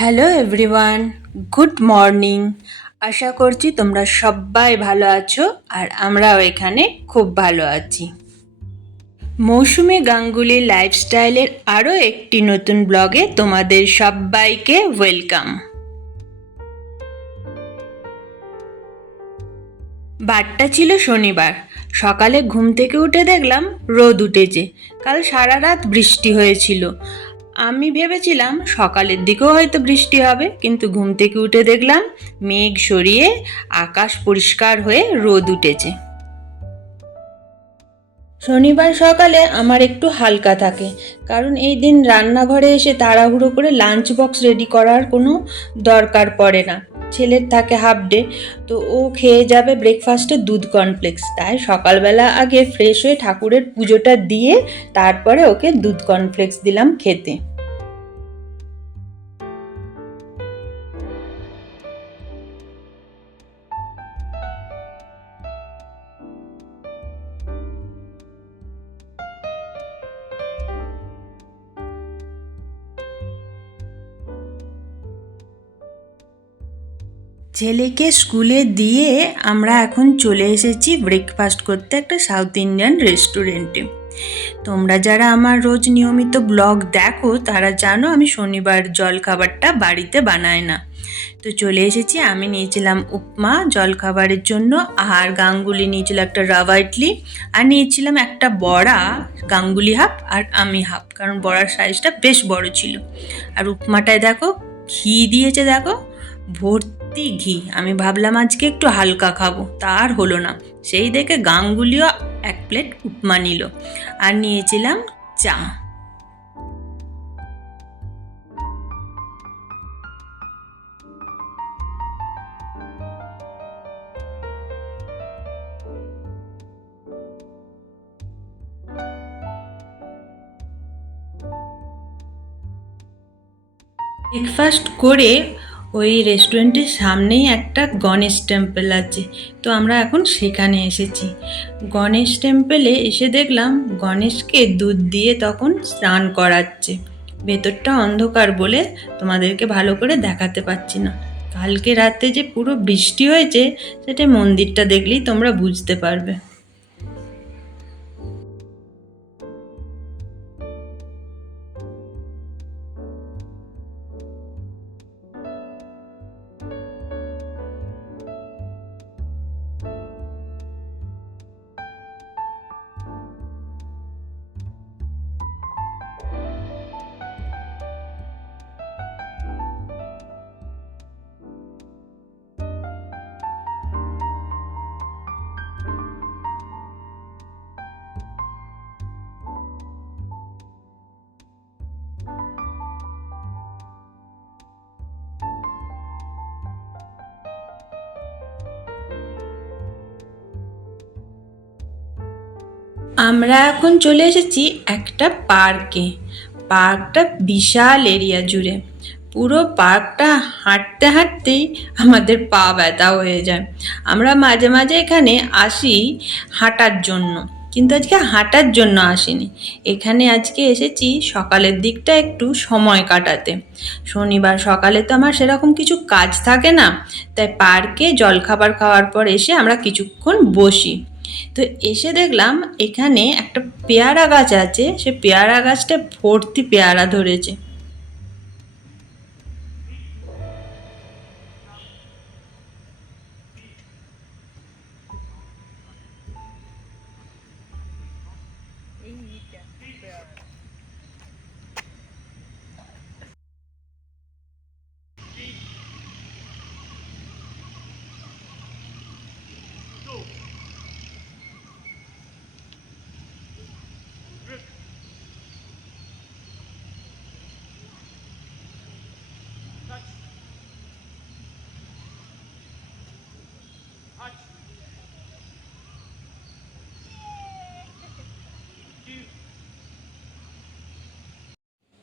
Hello everyone, good morning. আশা করছি তোমরা সবাই ভালো আছো আর আমরাও এখানে খুব ভালো আছি। মৌসুমী গাঙ্গুলি লাইফস্টাইলের আরও একটি নতুন ব্লগে তোমাদের সবাইকে ওয়েলকাম। বারটা ছিল শনিবার। সকালে ঘুম থেকে উঠে দেখলাম রোদ উঠেছে। কাল সারা রাত বৃষ্টি হয়েছিল। আমি ভেবেছিলাম সকালের দিকেও হয়তো বৃষ্টি হবে, কিন্তু ঘুম থেকে উঠে দেখলাম মেঘ সরিয়ে আকাশ পরিষ্কার হয়ে রোদ উঠেছে। শনিবার সকালে আমার একটু হালকা থাকে, কারণ এই দিন রান্নাঘরে এসে তাড়াহুড়ো করে লাঞ্চ বক্স রেডি করার কোনো দরকার পড়ে না। ছেলের থাকে হাফ ডে, তো ও খেয়ে যাবে ব্রেকফাস্টে দুধ কর্নফ্লেক্স। তাই সকালবেলা আগে ফ্রেশ হয়ে ঠাকুরের পুজোটা দিয়ে তারপরে ওকে দুধ কর্নফ্লেক্স দিলাম খেতে। ছেলেকে স্কুলে দিয়ে আমরা এখন চলে এসেছি ব্রেকফাস্ট করতে একটা সাউথ ইন্ডিয়ান রেস্টুরেন্টে। তোমরা যারা আমার রোজ নিয়মিত ব্লগ দেখো তারা জানো আমি শনিবার জলখাবারটা বাড়িতে বানাই না। তো চলে এসেছি। আমি নিয়েছিলাম উপমা জলখাবারের জন্য, আর গাঙ্গুলি নিয়েছিল একটা রাভা ইডলি, আর নিয়েছিলাম একটা বড়া, গাঙ্গুলি হাফ আর আমি হাফ, কারণ বড়ার সাইজটা বেশ বড় ছিল। আর উপমাটায় দেখো ঘি দিয়েছে, দেখো ভর্তি ঘি। আমি ভাবলাম আজকে একটু হালকা খাবো, তার হলো না। সেই দেখে গাঙ্গুলিও এক প্লেট উপমা নিল, আর নিয়েছিলাম চা। ব্রেকফাস্ট করে ওই রেস্টুরেন্টের সামনেই একটা গণেশ টেম্পল আছে, তো আমরা এখন সেখানে এসেছি। গণেশ টেম্পলে এসে দেখলাম গণেশকে দুধ দিয়ে তখন স্নান করাচ্ছে। ভেতরটা অন্ধকার বলে তোমাদেরকে ভালো করে দেখাতে পারছি না। কালকে রাতে যে পুরো বৃষ্টি হয়েছে সেটা মন্দিরটা দেখলেই তোমরা বুঝতে পারবে। আমরা এখন চলে এসেছি একটা পার্কে। পার্কটা বিশাল এরিয়া জুড়ে। পুরো পার্কটা হাঁটতে হাঁটতেই আমাদের পা ব্যথা হয়ে যায়। আমরা মাঝে মাঝে এখানে আসি হাঁটার জন্য, কিন্তু আজকে হাঁটার জন্য আসিনি। এখানে আজকে এসেছি সকালের দিকটা একটু সময় কাটাতে। শনিবার সকালে তো আমার সেরকম কিছু কাজ থাকে না, তাই পার্কে জলখাবার খাওয়ার পর এসে আমরা কিছুক্ষণ বসি। তো এসে দেখলাম এখানে একটা পেয়ারা গাছ আছে, সে পেয়ারা গাছটা ভর্তি পেয়ারা ধরেছে।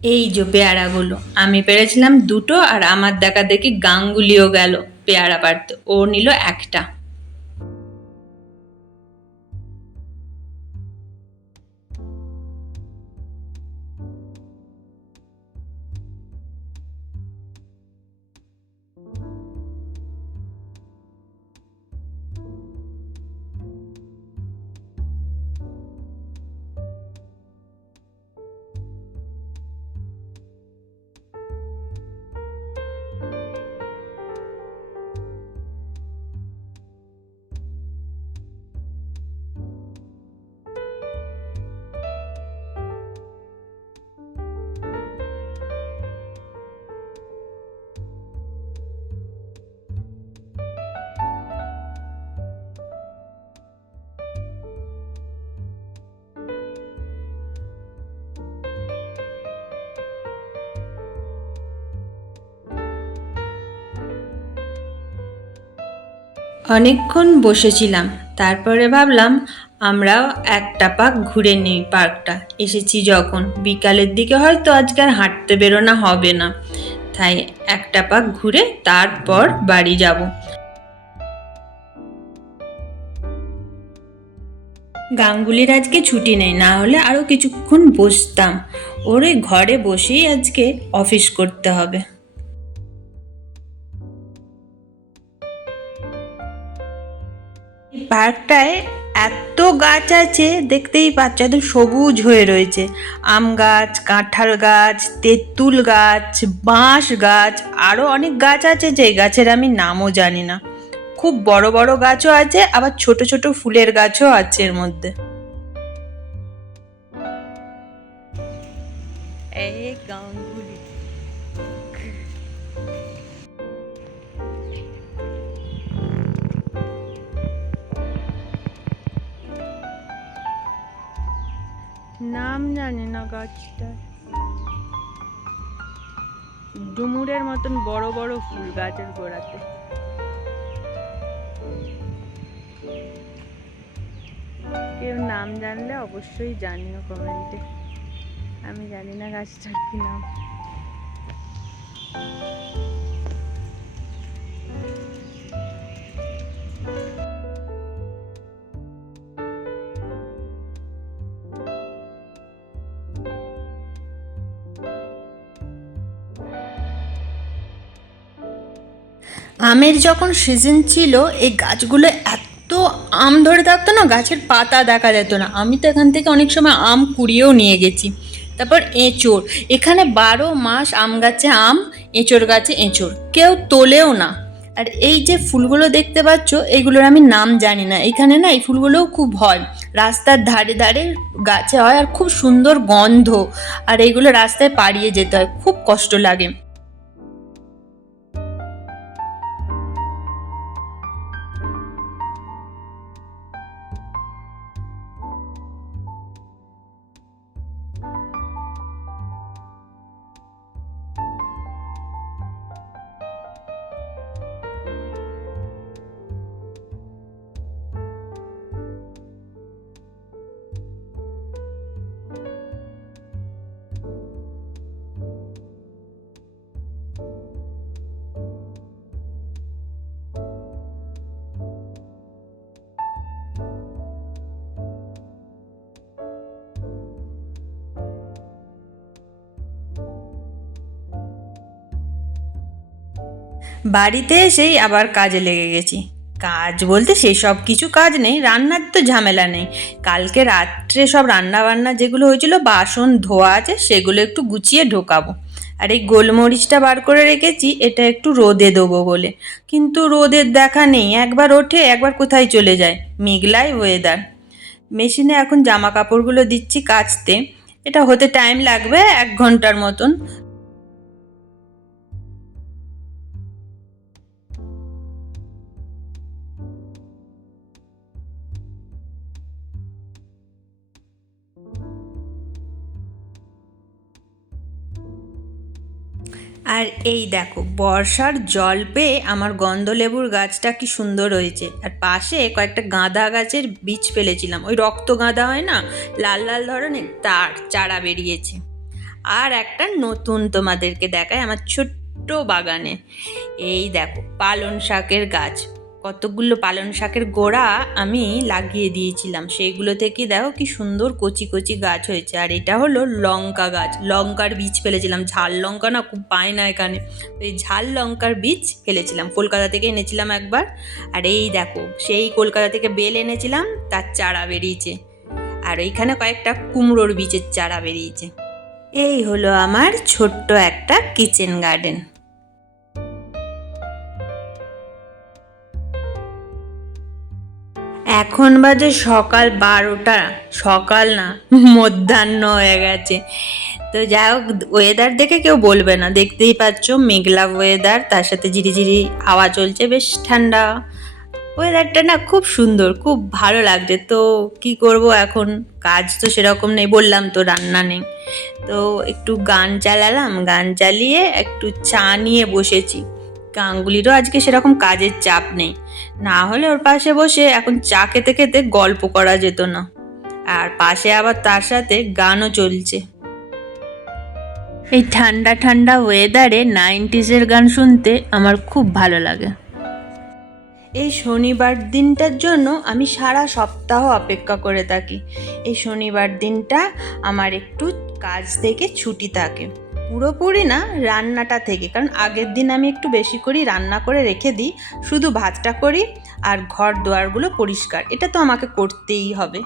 এই যে পেয়ারাগুলো আমি পেরেছিলাম দুটো, আর আমার দেখা দেখি গাঙ্গুলিও গেল পেয়ারা পাড়তে, ও নিল একটা। অনেকক্ষণ বসেছিলাম, তারপরে ভাবলাম আমরাও একটা পাক ঘুরে নিই পার্কটা। এসেছি যখন, বিকালের দিকে হয়তো আজকে আর হাঁটতে বেরোনো হবে না, তাই একটা পাক ঘুরে তারপর বাড়ি যাব। গাঙ্গুলির আজকে ছুটি নেই, না হলে আরও কিছুক্ষণ বসতাম। ওর ওই ঘরে বসেই আজকে অফিস করতে হবে। এই পার্কটায় এত গাছ আছে, দেখতেই পাচ্ছ, একদম সবুজ হয়ে রয়েছে। আম গাছ, কাঁঠাল গাছ, তেঁতুল গাছ, বাঁশ গাছ, আরও অনেক গাছ আছে যে গাছের আমি নামও জানি না। খুব বড় বড় গাছও আছে, আবার ছোট ছোট ফুলের গাছও আছে এর মধ্যে। এই গাঙ্গুলি, নাম জানি না গাছটার। ডুমুরের মতন বড় বড় ফুল গাছের গোড়াতে। কেউ নাম জানলে অবশ্যই জানিও কমেন্টে। আমি জানি না গাছটার কি নাম। আমের যখন সিজন ছিল, এই গাছগুলো এত আম ধরে থাকতো না, গাছের পাতা দেখা যেত না। আমি তো এখান থেকে অনেক সময় আম কুড়িয়েও নিয়ে গেছি। তারপর এঁচোড়, এখানে 12 মাস আম গাছে আম, এঁচোড় গাছে এঁচোড়, কেউ তোলেও না। আর এই যে ফুলগুলো দেখতে পাচ্ছ, এইগুলোর আমি নাম জানি না। এখানে না এই ফুলগুলোও খুব হয়, রাস্তার ধারে ধারে গাছে হয়, আর খুব সুন্দর গন্ধ। আর এইগুলো রাস্তায় পাড়িয়ে যেতে হয়, খুব কষ্ট লাগে। বাড়িতে এসেই আবার কাজে লেগে গেছি। কাজ বলতে সেই সব কিছু কাজ নেই, রান্নার তো ঝামেলা নেই। কালকে রাত্রে সব রান্না বান্না যেগুলো হয়েছিল, বাসন ধোয়া আছে, সেগুলো একটু গুছিয়ে ঢোকাবো। আর এই গোলমরিচটা বার করে রেখেছি, এটা একটু রোদে দেবো বলে, কিন্তু রোদের দেখা নেই। একবার ওঠে, একবার কোথায় চলে যায়। মেঘলাই ওয়েদার। মেশিনে এখন জামা কাপড়গুলো দিচ্ছি কাচতে। এটা হতে টাইম লাগবে 1 ঘন্টার মতন। আর এই দেখো, বর্ষার জল পেয়ে আমার গন্ধলেবুর গাছটা কি সুন্দর হয়েছে। আর পাশে কয়েকটা গাঁদা গাছের বীজ ফেলেছিলাম, ওই রক্ত গাঁদা হয় না, লাল লাল ধরনের, তার চারা বেরিয়েছে। আর একটা নতুন তোমাদেরকে দেখায় আমার ছোট্ট বাগানে। এই দেখো, পালং শাকের গাছ। কতগুলো পালং শাকের গোড়া আমি লাগিয়ে দিয়েছিলাম, সেইগুলো থেকে দেখো কি সুন্দর কচি কচি গাছ হয়েছে। আর এটা হলো লঙ্কা গাছ, লঙ্কার বীজ ফেলেছিলাম। ঝাল লঙ্কা না খুব পায় না এখানে, ওই ঝাল লঙ্কার বীজ ফেলেছিলাম, কলকাতা থেকে এনেছিলাম একবার। আর এই দেখো, সেই কলকাতা থেকে বেল এনেছিলাম, তার চারা বেরিয়েছে। আর এইখানে কয়েকটা কুমড়োর বীজের চারা বেরিয়েছে। এই হলো আমার ছোট্ট একটা কিচেন গার্ডেন। এখন বাজে সকাল 12টা, সকাল না, মধ্যাহ্ন হয়ে গেছে। তো যাই হোক, ওয়েদার দেখে কেউ বলবে না, দেখতেই পাচ্ছ মেঘলা ওয়েদার, তার সাথে ঝিরিঝিরি হাওয়া চলছে, বেশ ঠান্ডা ওয়েদারটা না, খুব সুন্দর, খুব ভালো লাগছে। তো কি করব এখন, কাজ তো সেরকম নেই, বললাম তো রান্না নেই। তো একটু গান চালালাম, গান চালিয়ে একটু চা নিয়ে বসেছি। গাঙ্গুলিরও আজকে সেরকম কাজের চাপ নেই, না হলে ওর পাশে বসে এখন চা খেতে খেতে গল্প করা যেত না। আর পাশে আবার তার সাথে গানও চলছে। এই ঠান্ডা ঠান্ডা ওয়েদারে 90s গান শুনতে আমার খুব ভালো লাগে। এই শনিবার দিনটার জন্য আমি সারা সপ্তাহ অপেক্ষা করে থাকি। এই শনিবার দিনটা আমার একটু কাজ থেকে ছুটি থাকে, পুরোপুরি না, রান্নাটা থেকে, কারণ আগের দিন আমি একটু বেশি করেই রান্না করে রেখে দিই, শুধু ভাতটা করি আর ঘর দুয়ারগুলো পরিষ্কার, এটা তো আমাকে করতেই হবে।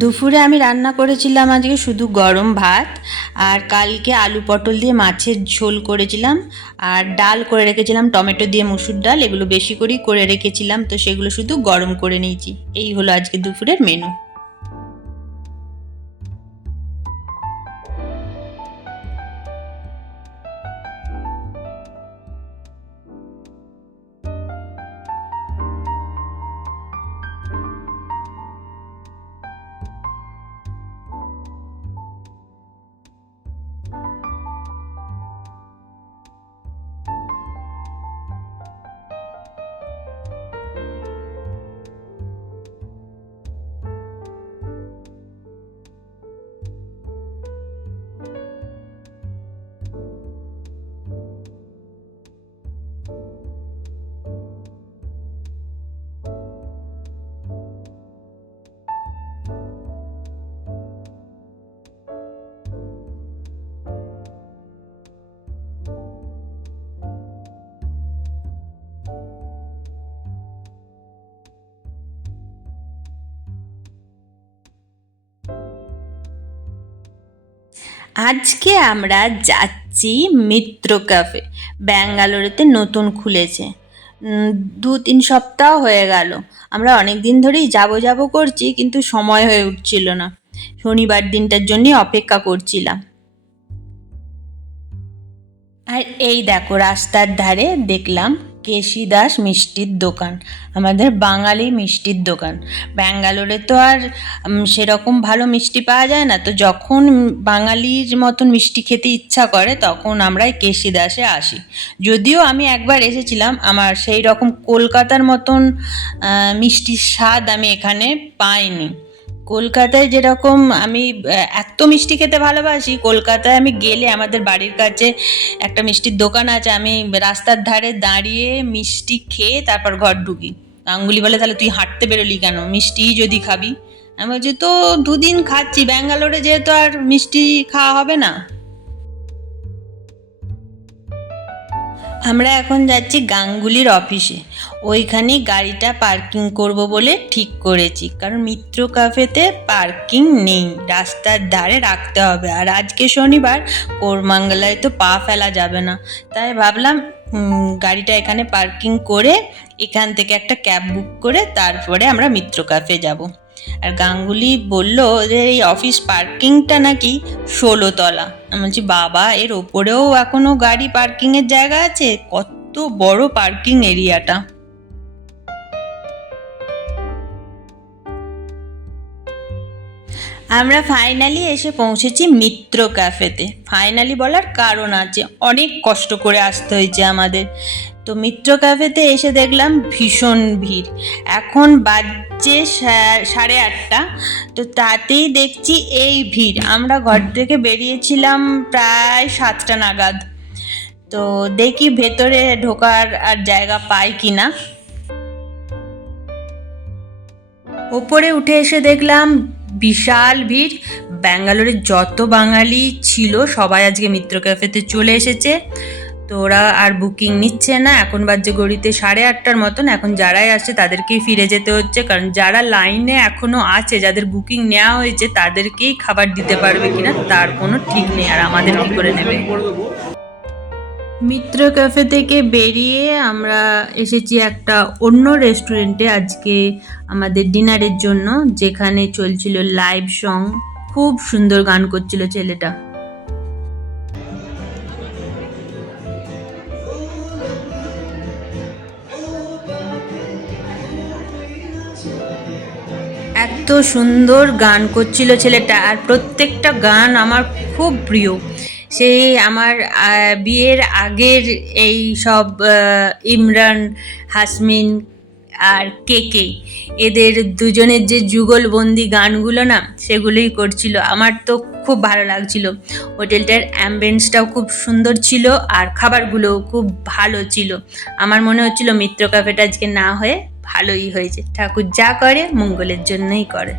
দুপুরে আমি রান্না করেছিলাম আজকে শুধু গরম ভাত, আর কালকে আলু পটল দিয়ে মাছের ঝোল করেছিলাম, আর ডাল করে রেখেছিলাম টমেটো দিয়ে মুসুর ডাল, এগুলো বেশি করেই করে রেখেছিলাম, তো সেগুলো শুধু গরম করে নিয়েছি। এই হলো আজকে দুপুরের মেনু। আজকে আমরা যাচ্ছি মিত্র ক্যাফে, ব্যাঙ্গালোরেতে নতুন খুলেছে। 2-3 সপ্তাহ হয়ে গেল, আমরা অনেক দিন ধরেই যাব যাব করছি, কিন্তু সময় হয়ে উঠছিল না। শনিবার দিনটার জন্যই অপেক্ষা করছিলাম। আর এই দেখো, রাস্তার ধারে দেখলাম কেশি দাস মিষ্টির দোকান, আমাদের বাঙালি মিষ্টির দোকান। ব্যাঙ্গালোরে তো আর সেরকম ভালো মিষ্টি পাওয়া যায় না, তো যখন বাঙালির মতন মিষ্টি খেতে ইচ্ছা করে তখন আমরা এই কেশি দাসে আসি। যদিও আমি একবার এসেছিলাম, আমার সেই রকম কলকাতার মতন মিষ্টির স্বাদ আমি এখানে পাইনি। কলকাতায় যেরকম আমি এত মিষ্টি খেতে ভালোবাসি, কলকাতায় আমি গেলে আমাদের বাড়ির কাছে একটা মিষ্টির দোকান আছে, আমি রাস্তার ধারে দাঁড়িয়ে মিষ্টি খেয়ে তারপর ঘর ঢুকি। গাঙ্গুলি বলে, তাহলে তুই হাঁটতে বেরোলি কেন, মিষ্টিই যদি খাবি। আমি বলছি, তো 2 দিন খাচ্ছি, ব্যাঙ্গালোরে যেহেতু আর মিষ্টি খাওয়া হবে না। আমরা এখন যাচ্ছি গাঙ্গুলির অফিসে, ওইখানেই গাড়িটা পার্কিং করব বলে ঠিক করেছি, কারণ মিত্র ক্যাফেতে পার্কিং নেই, রাস্তার ধারে রাখতে হবে। আর আজকে শনিবার, কোরমাঙ্গলায় তো পা ফেলা যাবে না, তাই ভাবলাম গাড়িটা এখানে পার্কিং করে এখান থেকে একটা ক্যাব বুক করে তারপরে আমরা মিত্র ক্যাফে যাব। আর গাঙ্গুলি বলল যে এই অফিস পার্কিংটা নাকি 16 তলা। আমি বলছি, বাবা, এর ওপরেও এখনো গাড়ি পার্কিংয়ের জায়গা আছে? কত বড় পার্কিং এরিয়াটা! আমরা ফাইনালি এসে পৌঁছেছি মিত্র ক্যাফেতে। ফাইনালি বলার কারণ আছে, অনেক কষ্ট করে আসতে হয়েছে আমাদের। তো মিত্র ক্যাফেতে এসে দেখলাম ভীষণ ভিড়। এখন বাজছে 8:30, তো তাতেই দেখছি এই ভিড়। আমরা ঘর থেকে বেরিয়েছিলাম প্রায় 7টা নাগাদ, তো দেখি ভেতরে ঢোকার আর জায়গা পাই কিনা। ওপরে উঠে এসে দেখলাম বিশাল ভিড়। ব্যাঙ্গালোরের যত বাঙালি ছিল সবাই আজকে মিত্র ক্যাফেতে চলে এসেছে। তো ওরা আর বুকিং নিচ্ছে না। এখন বাজে ঘড়িতে 8:30টার মতন। এখন যারাই আসছে তাদেরকেই ফিরে যেতে হচ্ছে, কারণ যারা লাইনে এখনো আছে, যাদের বুকিং নেওয়া হয়েছে, তাদেরকেই খাবার দিতে পারবে কিনা তার কোনো ঠিক নেই, আর আমাদের কি করে নেবে। মিত্র ক্যাফে থেকে বেরিয়ে আমরা এসেছি একটা অন্য রেস্টুরেন্টে আজকে আমাদের ডিনারের জন্য, যেখানে চলছিল লাইভ সং। খুব সুন্দর গান করছিল ছেলেটা। এত সুন্দর গান করছিল ছেলেটা, আর প্রত্যেকটা গান আমার খুব প্রিয়। সেই আমার বিয়ের আগের এই সব ইমরান হাসমিন আর কে এদের দুজনের যে যুগলবন্দি গানগুলো না, সেগুলোই করছিল। আমার তো খুব ভালো লাগছিল। হোটেলটার অ্যাম্বিয়েন্সটাও খুব সুন্দর ছিল, আর খাবারগুলোও খুব ভালো ছিল। আমার মনে হচ্ছিল মিত্র ক্যাফেটা আজকে না হয়ে ভালোই হয়েছে। ঠাকুর যা করে মঙ্গলের জন্যই করে।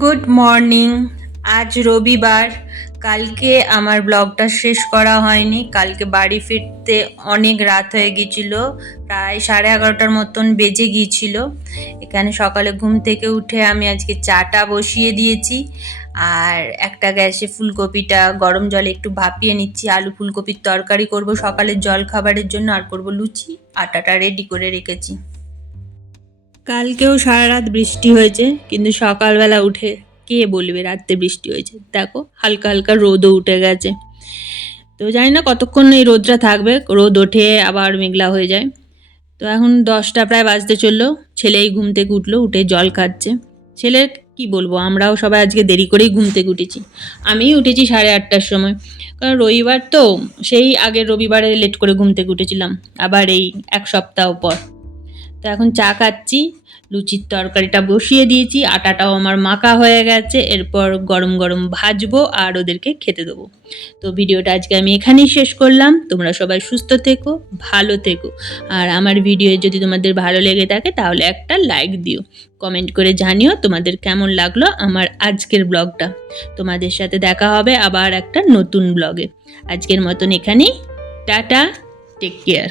Good morning. আজ রবিবার। কালকে আমার ব্লগটা শেষ করা হয়নি। কালকে বাড়ি ফিরতে অনেক রাত হয়ে গিয়েছিল, প্রায় 11:30টার মতন বেজে গিয়েছিল। এখানে সকালে ঘুম থেকে উঠে আমি আজকে চাটা বসিয়ে দিয়েছি, আর একটা গ্যাসে ফুলকপিটা গরম জলে একটু ভাপিয়ে নিচ্ছি। আলু ফুলকপির তরকারি করব সকালের জল খাবারের জন্য, আর করব লুচি। আটাটা রেডি করে রেখেছি। কালকেও সারা রাত বৃষ্টি হয়েছে, কিন্তু সকালবেলা উঠে কে বলবে রাত্রে বৃষ্টি হয়েছে। দেখো হালকা হালকা রোদও উঠে গেছে। তো জানি না কতক্ষণ এই রোদটা থাকবে। রোদ ওঠে আবার মেঘলা হয়ে যায়। তো এখন 10টা প্রায় বাজতে চললো। ছেলেই ঘুম থেকে উঠলো, উঠে জল খাচ্ছে। ছেলের কি বলবো, আমরাও সবাই আজকে দেরি করেই ঘুম থেকে উঠেছি। আমিই উঠেছি 8:30টার সময়, কারণ রবিবার তো। সেই আগের রবিবারে লেট করে ঘুম থেকে উঠেছিলাম, আবার এই এক সপ্তাহ পর। তো এখন চা খাচ্ছি। লুচির তরকারিটা বসিয়ে দিয়েছি, আটাটাও আমার মাখা হয়ে গেছে। এরপর গরম গরম ভাজবো আর ওদেরকে খেতে দেবো। তো ভিডিওটা আজকে আমি এখানেই শেষ করলাম। তোমরা সবাই সুস্থ থেকো, ভালো থেকো। আর আমার ভিডিও যদি তোমাদের ভালো লেগে থাকে তাহলে একটা লাইক দিও। কমেন্ট করে জানিও তোমাদের কেমন লাগলো আমার আজকের ব্লগটা। তোমাদের সাথে দেখা হবে আবার একটা নতুন ব্লগে। আজকের মতন এখানেই। Tata, take care.